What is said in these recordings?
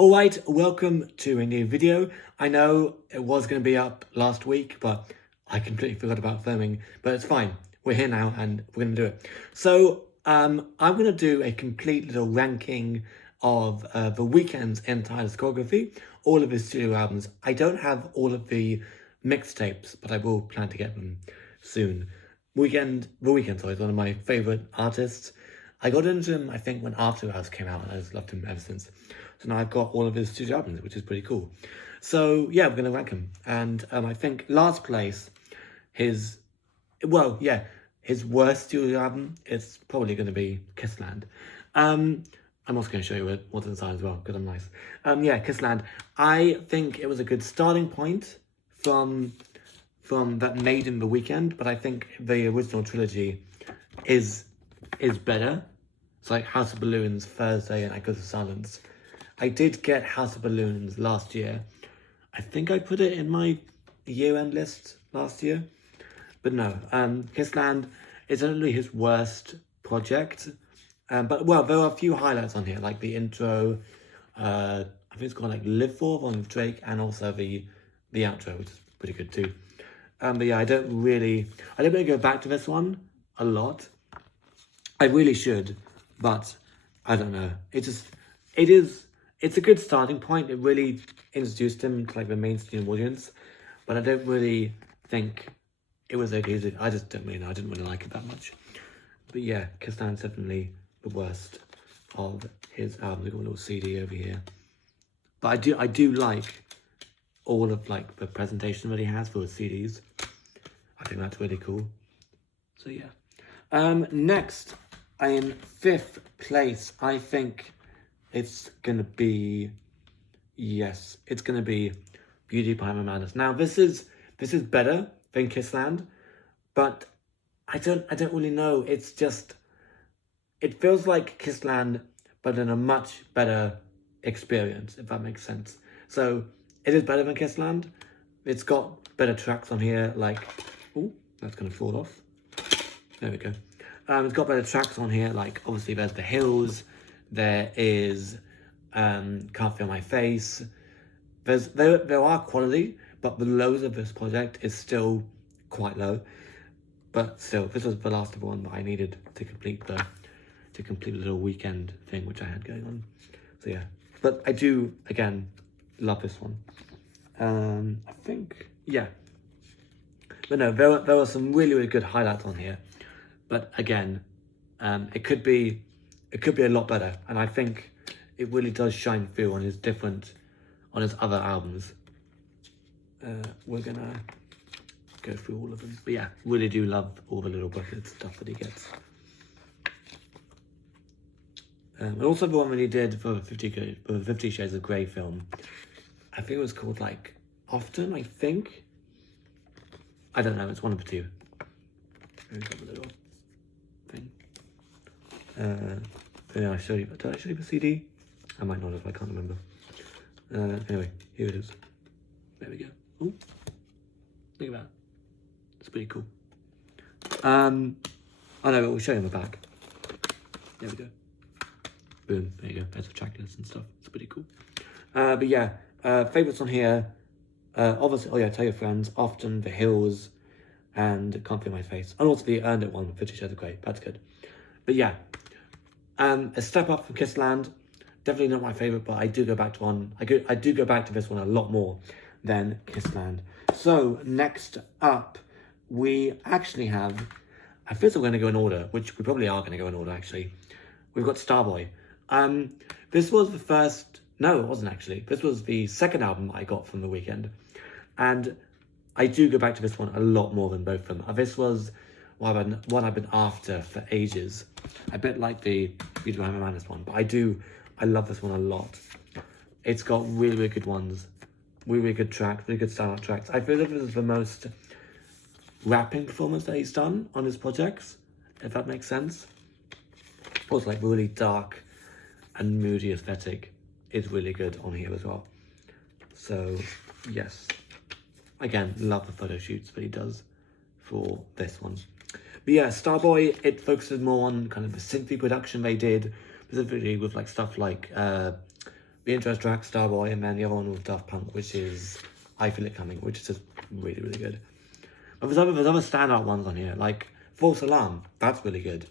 Alright, welcome to a new video. I know it was going to be up last week, but I completely forgot about filming, but it's fine. We're here now and we're going to do it. So, I'm going to do a complete little ranking of The Weeknd's entire discography, all of his studio albums. I don't have all of the mixtapes, but I will plan to get them soon. The Weeknd, sorry, is one of my favourite artists. I got into him, I think, when After Hours came out, and I just loved him ever since. So now I've got all of his studio albums, which is pretty cool. So, yeah, we're going to rank him. And I think last place, his worst studio album is probably going to be Kissland. I'm also going to show you what's inside as well, because I'm nice. Kissland. I think it was a good starting point from that made him The Weeknd, but I think the original trilogy is better. It's like House of Balloons, Thursday, and Echoes of Silence. I did get House of Balloons last year. I think I put it in my year-end list last year. But no, Kissland is only his worst project. But, well, there are a few highlights on here, like the intro. I think it's called, like, Live For, one with Drake, and also the outro, which is pretty good, too. But, yeah, I don't really go back to this one a lot. I really should, but I don't know. It's a good starting point. It really introduced him to like the mainstream audience, but I don't really think it was okay. I just don't really know. I didn't really like it that much. But yeah, Kissland's definitely the worst of his albums. We've got a little CD over here. But I do like all of like the presentation that he has for his CDs. I think that's really cool. So yeah. Next, in 5th place, I think it's gonna be Beauty Behind My Madness. Now this is better than Kissland, but I don't really know. It's just, it feels like Kissland, but in a much better experience, if that makes sense. So it is better than Kissland. It's got better tracks on here, like, oh, that's gonna fall off. There we go. It's got better tracks on here, like obviously there's The Hills, there is Can't Feel My Face. There are quality, but the lows of this project is still quite low. But still, this was the last of the one that I needed to complete the little Weeknd thing which I had going on. So yeah, but I do again love this one. I think yeah. But no, there are some really good highlights on here. But again, it could be a lot better, and I think it really does shine through on his other albums. We're gonna go through all of them, but yeah, really do love all the little booklet stuff that he gets. And also the one that he did for the 50 Shades of Grey film. I think it was called like Often. I think. I don't know. It's one of the two. Here's the little thing. Did I show you the CD? I might not have, I can't remember. Anyway, here it is. There we go. Ooh, look at that. It's pretty cool. Oh no, we'll show you in the back. There we go. Boom, there you go. There's the track list and stuff. It's pretty cool. But yeah, favourites on here. Obviously, oh yeah, Tell Your Friends, Often, The Hills, and Can't Feel My Face. And also the Earned It one with 50 Shades of Grey. That's good. But yeah, a step up from Kissland. Definitely not my favourite, but I do go back to one. I do go back to this one a lot more than Kissland. So next up, we actually have. I feel we're going to go in order, which we probably are going to go in order. Actually, we've got Starboy. This was the first. No, it wasn't actually. This was the second album I got from The Weeknd, and I do go back to this one a lot more than both of them. This was one I've been after for ages. A bit like the Beauty Behind My Madness one, but I love this one a lot. It's got really good ones, really good tracks, really good standout tracks. I feel like this is the most rapping performance that he's done on his projects, if that makes sense. Also, like really dark and moody aesthetic is really good on here as well. So yes, again, love the photo shoots that he does for this one. But yeah, Starboy, it focuses more on kind of the synthy production they did, specifically with like stuff like the the intro track, Starboy, and then the other one was Daft Punk, which is I Feel It Coming, which is just really, really good. But there's other standout ones on here, like False Alarm, that's really good.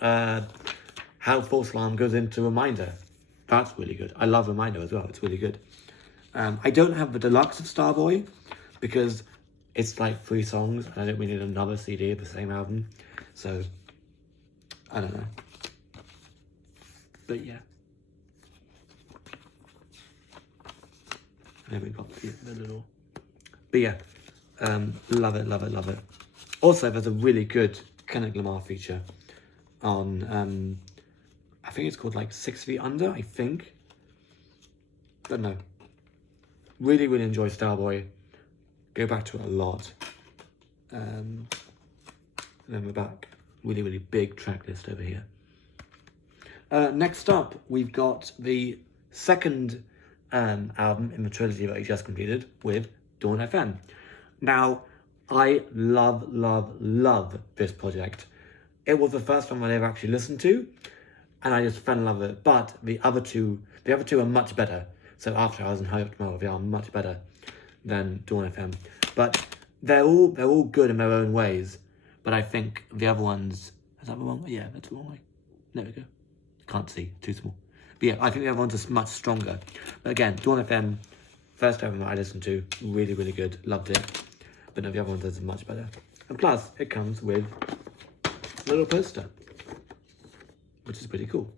How False Alarm goes into Reminder, that's really good. I love Reminder as well, it's really good. I don't have the deluxe of Starboy because it's like 3 songs and I don't really need another CD of the same album. So, I don't know. But yeah. And then we got the little... But yeah, love it, love it, love it. Also, there's a really good Kendrick Lamar feature on, I think it's called like 6 Feet Under, I think. But no. Really, really enjoy Starboy. Go back to it a lot. And then we're back. Really, really big track list over here. Next up, we've got the second album in the trilogy that I just completed with Dawn FM. Now, I love, love, love this project. It was the first one I ever actually listened to, and I just fell in love with it. But the other two are much better. So After Hours and Hurry Up Tomorrow, they are much better than Dawn FM. But they're all good in their own ways. But I think the other ones, is that the wrong way? Yeah, that's the wrong way. There we go. Can't see, too small. But yeah, I think the other ones are much stronger. But again, Dawn FM, first album that I listened to, really, really good, loved it. But no, the other ones are much better. And plus, it comes with a little poster, which is pretty cool.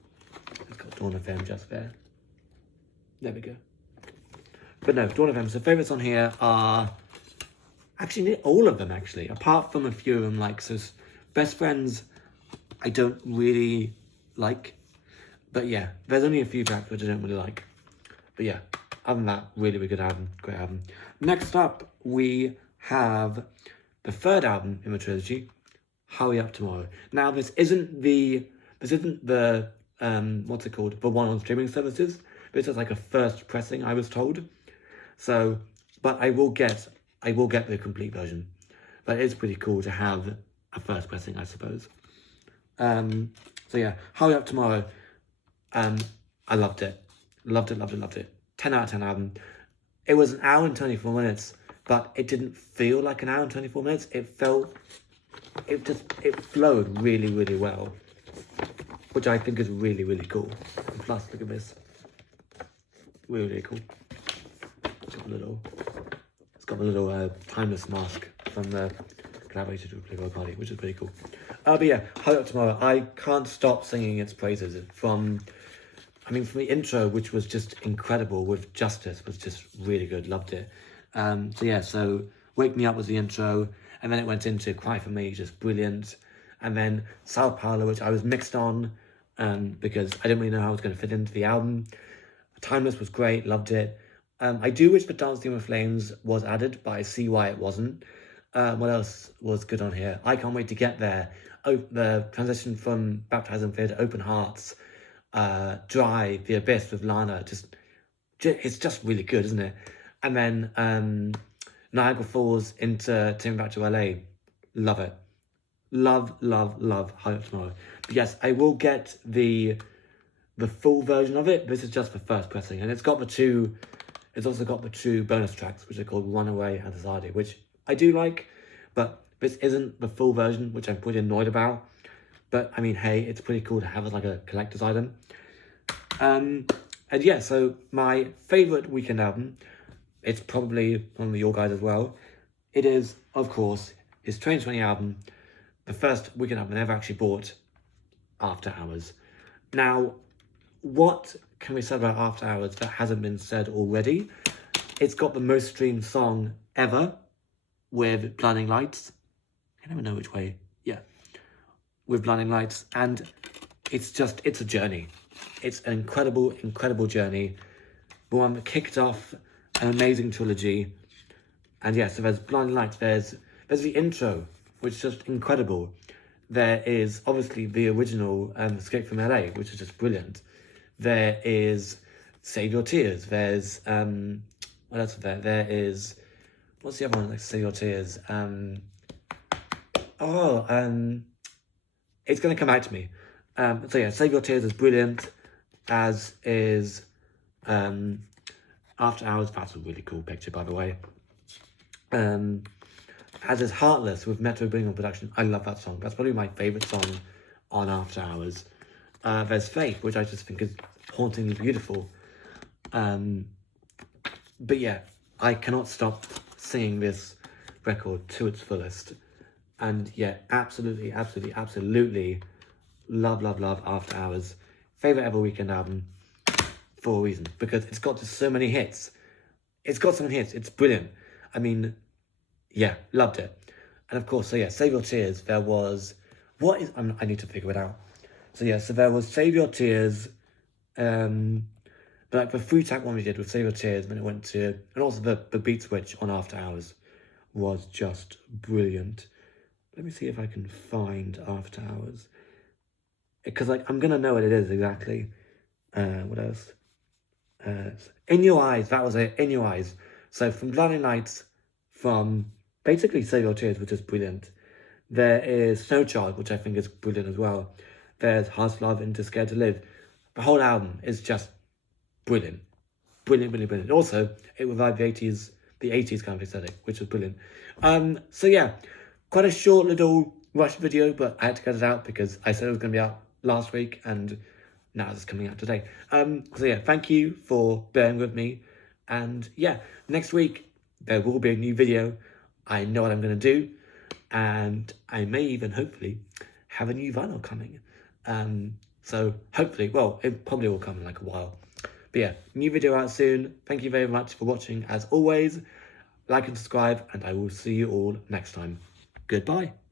It's got Dawn FM just there. There we go. But no, Dawn FM. So favourites on here are actually all of them, actually, apart from a few of them. Like, so Best Friends, I don't really like. But yeah, there's only a few tracks which I don't really like. But yeah, other than that, really, really good album, great album. Next up, we have the third album in the trilogy, Hurry Up Tomorrow. Now, this isn't the what's it called? The one on streaming services. This is like a first pressing, I was told. So, but I will get the complete version. But it's pretty cool to have a first pressing, I suppose. So yeah, Hurry Up Tomorrow. I loved it. Loved it, loved it, loved it. 10 out of 10 album. It was an hour and 24 minutes, but it didn't feel like an hour and 24 minutes. It flowed really, really well, which I think is really, really cool. And plus, look at this. Really, really cool. It's got a little timeless mask from the collaborated with Playboy Party, which is pretty cool. But yeah, Hurry Up Tomorrow. I can't stop singing its praises from the intro, which was just incredible with Justice, was just really good. Loved it. So yeah, so Wake Me Up was the intro, and then it went into Cry For Me, just brilliant. And then Sao Paulo, which I was mixed on because I didn't really know how it was going to fit into the album. Timeless was great, loved it. I do wish the Dancing with Flames was added, but I see why it wasn't. What else was good on here? I Can't Wait to Get There. The transition from Baptized in Fear to Open Hearts. Dry, The Abyss with Lana. It's just really good, isn't it? And then Niagara Falls into Taking Me Back to LA. Love it. Love, love, love Hurry Up Tomorrow. But yes, I will get the full version of it. This is just the first pressing, and it's also got the 2 bonus tracks, which are called Runaway and Azadi, which I do like, but this isn't the full version, which I'm pretty annoyed about. But I mean, hey, it's pretty cool to have as like a collector's item. And yeah, so my favourite Weeknd album, it's probably one of your guys as well. It is, of course, his 2020 album, the first Weeknd album I ever actually bought, After Hours. Now, what can we say about After Hours that hasn't been said already? It's got the most streamed song ever with Blinding Lights. I never know which way. Yeah. With Blinding Lights. And it's a journey. It's an incredible, incredible journey. The one that kicked off an amazing trilogy. And yeah, so there's Blinding Lights. There's the intro, which is just incredible. There is obviously the original Escape from LA, which is just brilliant. There is Save Your Tears. There's what else is there? There is, what's the other one like Save Your Tears? It's gonna come back to me. So yeah, Save Your Tears is brilliant, as is After Hours, that's a really cool picture, by the way. As is Heartless with Metro Boomin production. I love that song. That's probably my favourite song on After Hours. There's Faith, which I just think is hauntingly beautiful. But yeah, I cannot stop singing this record to its fullest. And yeah, absolutely love After Hours. Favourite ever Weeknd album for a reason, because it's got just so many hits. It's got so many hits. It's brilliant. I mean, yeah, loved it. And of course, so yeah, Save Your Tears. There was, I need to figure it out. So yeah, so there was Save Your Tears, but like the 3-track one we did with Save Your Tears, when it went to, and also the beat switch on After Hours was just brilliant. Let me see if I can find After Hours, because like I'm gonna know what it is exactly. What else? In Your Eyes, that was it. In Your Eyes. So from Blinding Lights, from basically Save Your Tears, which is brilliant. There is Snow Child, which I think is brilliant as well. There's Heart's Love and Too Scared to Live. The whole album is just brilliant. Brilliant. Also, it revived the 80s kind of aesthetic, which was brilliant. So yeah, quite a short little rush video, but I had to cut it out because I said it was going to be out last week, and now it's coming out today. So yeah, thank you for bearing with me. And yeah, next week, there will be a new video. I know what I'm going to do. And I may even, hopefully, have a new vinyl coming. So hopefully, well, it probably will come in like a while. But yeah, new video out soon. Thank you very much for watching. As always, like and subscribe, and I will see you all next time. Goodbye.